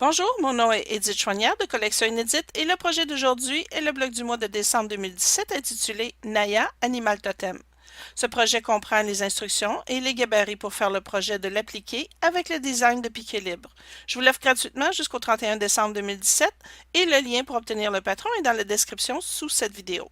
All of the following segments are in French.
Bonjour, mon nom est Edith Choignard de Collection Inédite et le projet d'aujourd'hui est le blog du mois de décembre 2017 intitulé Naya, Animal Totem. Ce projet comprend les instructions et les gabarits pour faire le projet de l'appliquer avec le design de Piquet Libre. Je vous l'offre gratuitement jusqu'au 31 décembre 2017 et le lien pour obtenir le patron est dans la description sous cette vidéo.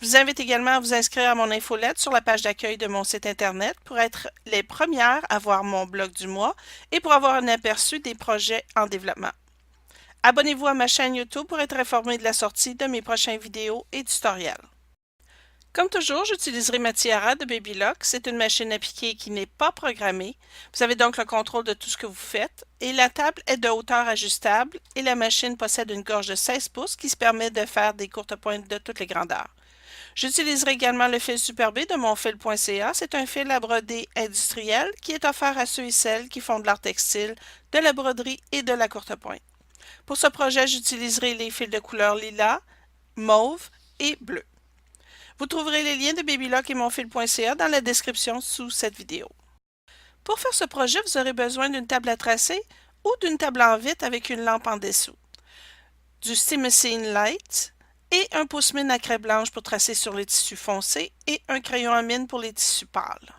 Je vous invite également à vous inscrire à mon infolette sur la page d'accueil de mon site internet pour être les premières à voir mon blog du mois et pour avoir un aperçu des projets en développement. Abonnez-vous à ma chaîne YouTube pour être informé de la sortie de mes prochaines vidéos et tutoriels. Comme toujours, j'utiliserai ma tiara de Babylock. C'est une machine à piquer qui n'est pas programmée. Vous avez donc le contrôle de tout ce que vous faites. Et la table est de hauteur ajustable et la machine possède une gorge de 16 pouces qui se permet de faire des courtes pointes de toutes les grandeurs. J'utiliserai également le fil Super B de mon fil.ca. C'est un fil à broder industriel qui est offert à ceux et celles qui font de l'art textile, de la broderie et de la courte pointe. Pour ce projet, j'utiliserai les fils de couleur lilas, mauve et bleu. Vous trouverez les liens de Babylock et monfil.ca dans la description sous cette vidéo. Pour faire ce projet, vous aurez besoin d'une table à tracer ou d'une table en vitre avec une lampe en dessous, du Stimacine Light et un pouce-mine à craie blanche pour tracer sur les tissus foncés et un crayon à mine pour les tissus pâles.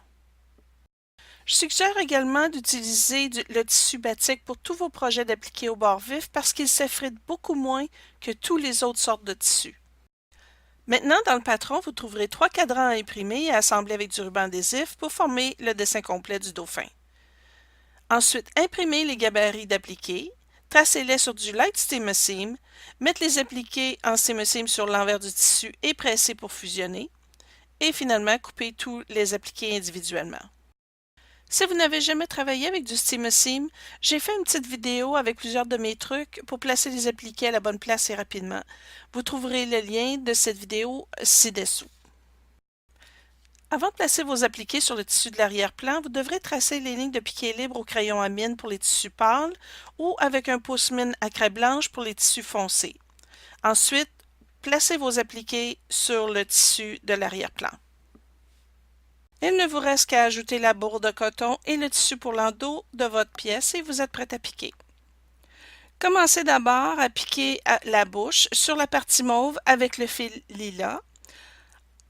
Je suggère également d'utiliser le tissu batik pour tous vos projets d'appliquer au bord vif parce qu'il s'effrite beaucoup moins que toutes les autres sortes de tissus. Maintenant, dans le patron, vous trouverez 3 cadrans à imprimer et à assembler avec du ruban adhésif pour former le dessin complet du dauphin. Ensuite, imprimez les gabarits d'appliquer, tracez-les sur du light Stimacine, mettez les appliqués en Stimacine sur l'envers du tissu et pressez pour fusionner, et finalement, coupez tous les appliqués individuellement. Si vous n'avez jamais travaillé avec du Stimacine, j'ai fait une petite vidéo avec plusieurs de mes trucs pour placer les appliqués à la bonne place et rapidement. Vous trouverez le lien de cette vidéo ci-dessous. Avant de placer vos appliqués sur le tissu de l'arrière-plan, vous devrez tracer les lignes de piqué libre au crayon à mine pour les tissus pâles ou avec un pouce-mine à craie blanche pour les tissus foncés. Ensuite, placez vos appliqués sur le tissu de l'arrière-plan. Il ne vous reste qu'à ajouter la bourre de coton et le tissu pour l'endos de votre pièce et vous êtes prêt à piquer. Commencez d'abord à piquer la bouche sur la partie mauve avec le fil lilas.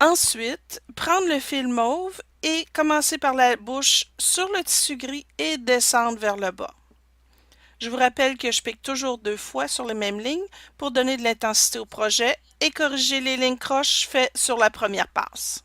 Ensuite, prendre le fil mauve et commencer par la bouche sur le tissu gris et descendre vers le bas. Je vous rappelle que je pique toujours 2 fois sur les mêmes lignes pour donner de l'intensité au projet et corriger les lignes croches faites sur la première passe.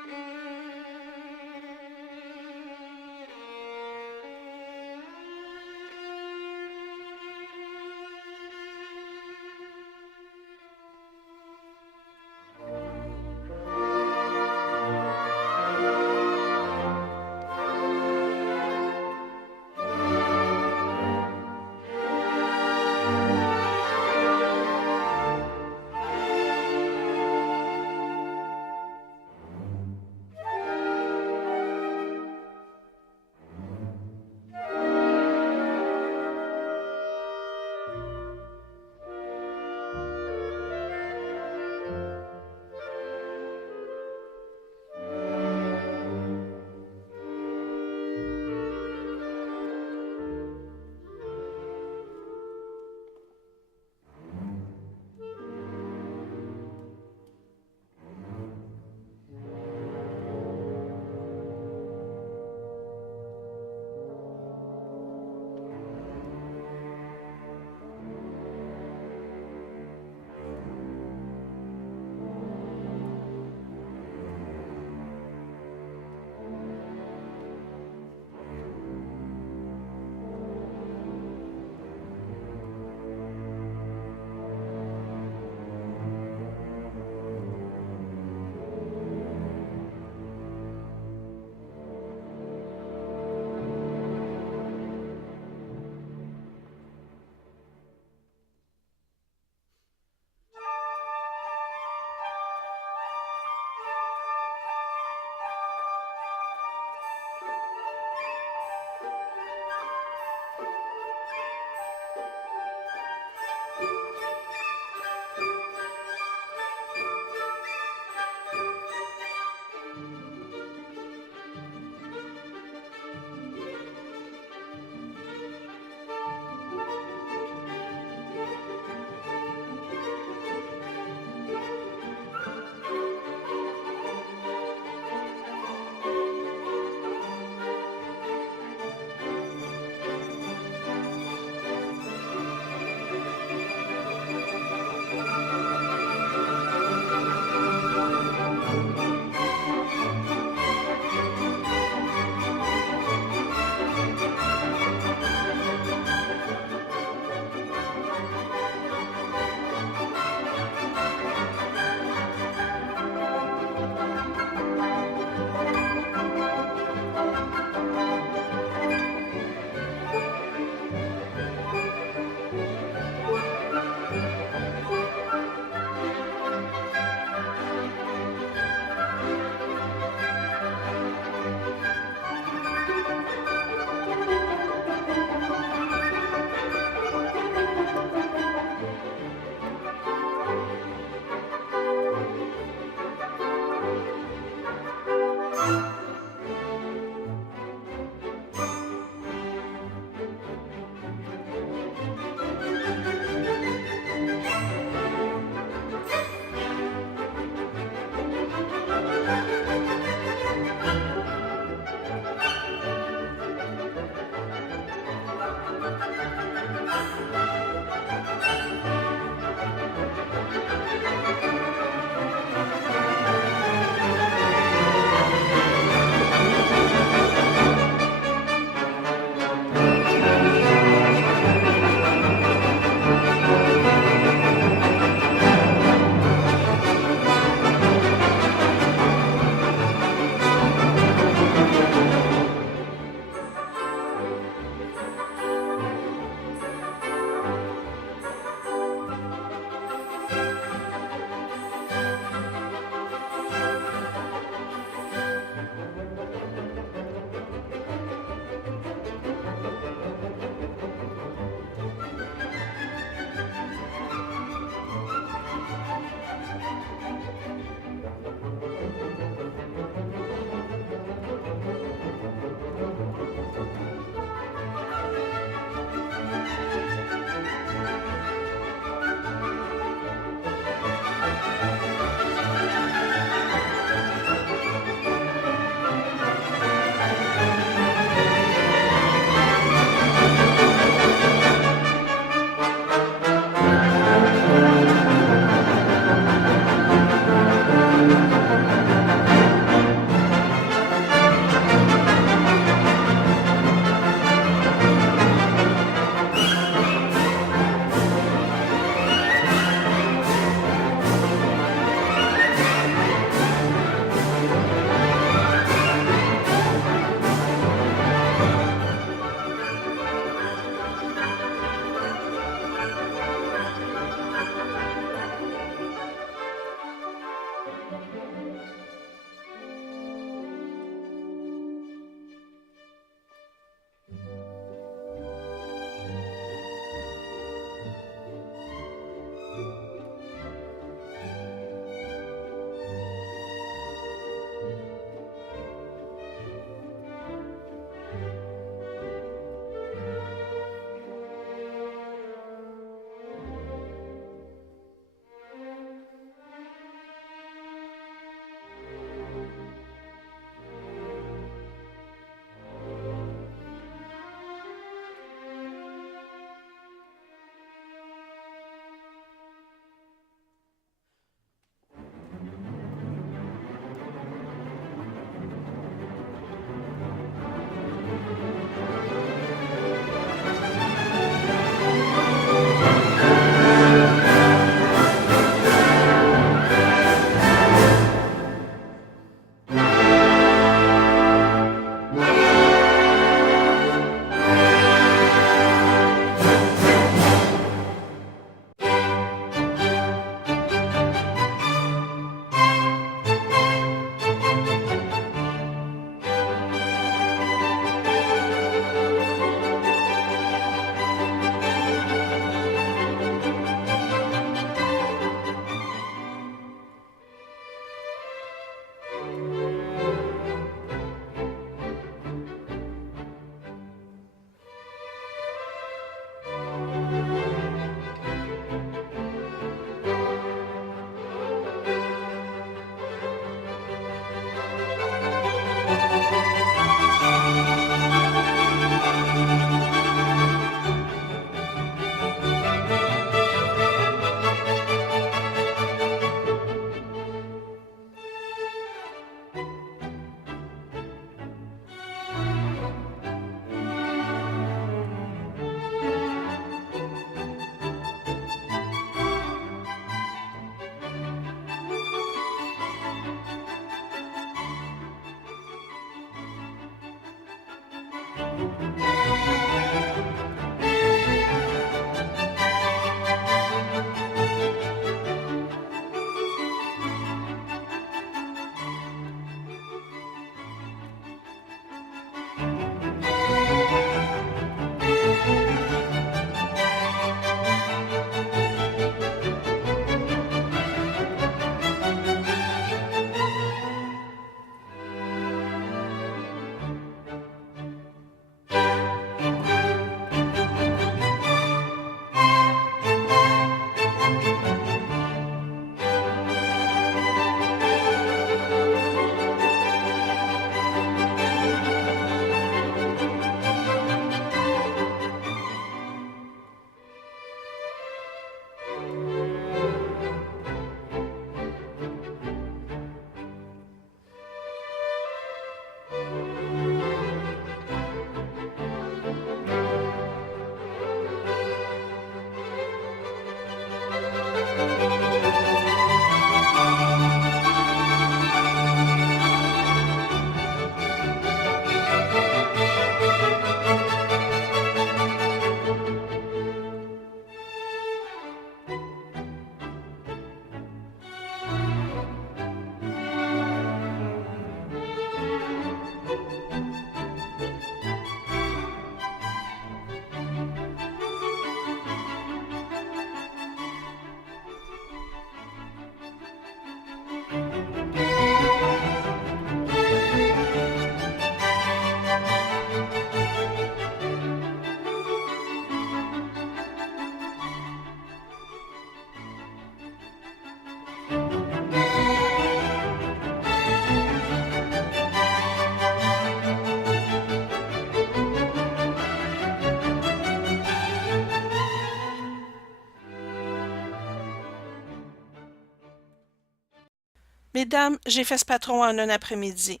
Mesdames, j'ai fait ce patron en un après-midi.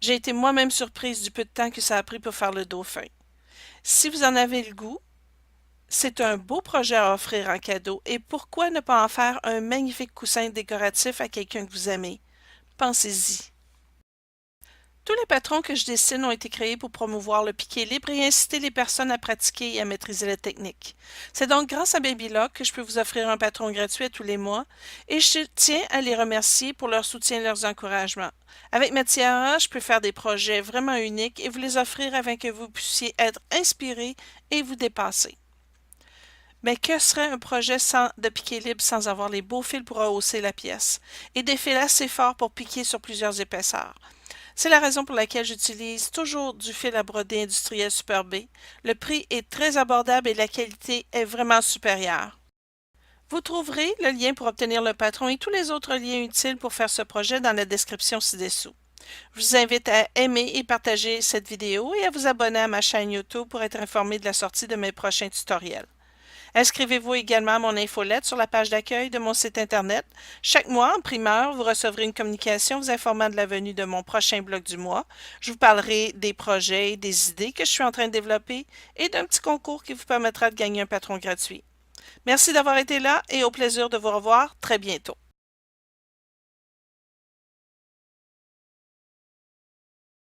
J'ai été moi-même surprise du peu de temps que ça a pris pour faire le dauphin. Si vous en avez le goût, c'est un beau projet à offrir en cadeau et pourquoi ne pas en faire un magnifique coussin décoratif à quelqu'un que vous aimez? Pensez-y. Tous les patrons que je dessine ont été créés pour promouvoir le piqué libre et inciter les personnes à pratiquer et à maîtriser la technique. C'est donc grâce à Babylock que je peux vous offrir un patron gratuit à tous les mois et je tiens à les remercier pour leur soutien et leurs encouragements. Avec ma tiara, je peux faire des projets vraiment uniques et vous les offrir afin que vous puissiez être inspirés et vous dépasser. Mais que serait un projet de piqué libre sans avoir les beaux fils pour rehausser la pièce et des fils assez forts pour piquer sur plusieurs épaisseurs? C'est la raison pour laquelle j'utilise toujours du fil à broder industriel Super B. Le prix est très abordable et la qualité est vraiment supérieure. Vous trouverez le lien pour obtenir le patron et tous les autres liens utiles pour faire ce projet dans la description ci-dessous. Je vous invite à aimer et partager cette vidéo et à vous abonner à ma chaîne YouTube pour être informé de la sortie de mes prochains tutoriels. Inscrivez-vous également à mon infolette sur la page d'accueil de mon site Internet. Chaque mois, en primeur, vous recevrez une communication vous informant de la venue de mon prochain blog du mois. Je vous parlerai des projets et des idées que je suis en train de développer et d'un petit concours qui vous permettra de gagner un patron gratuit. Merci d'avoir été là et au plaisir de vous revoir très bientôt.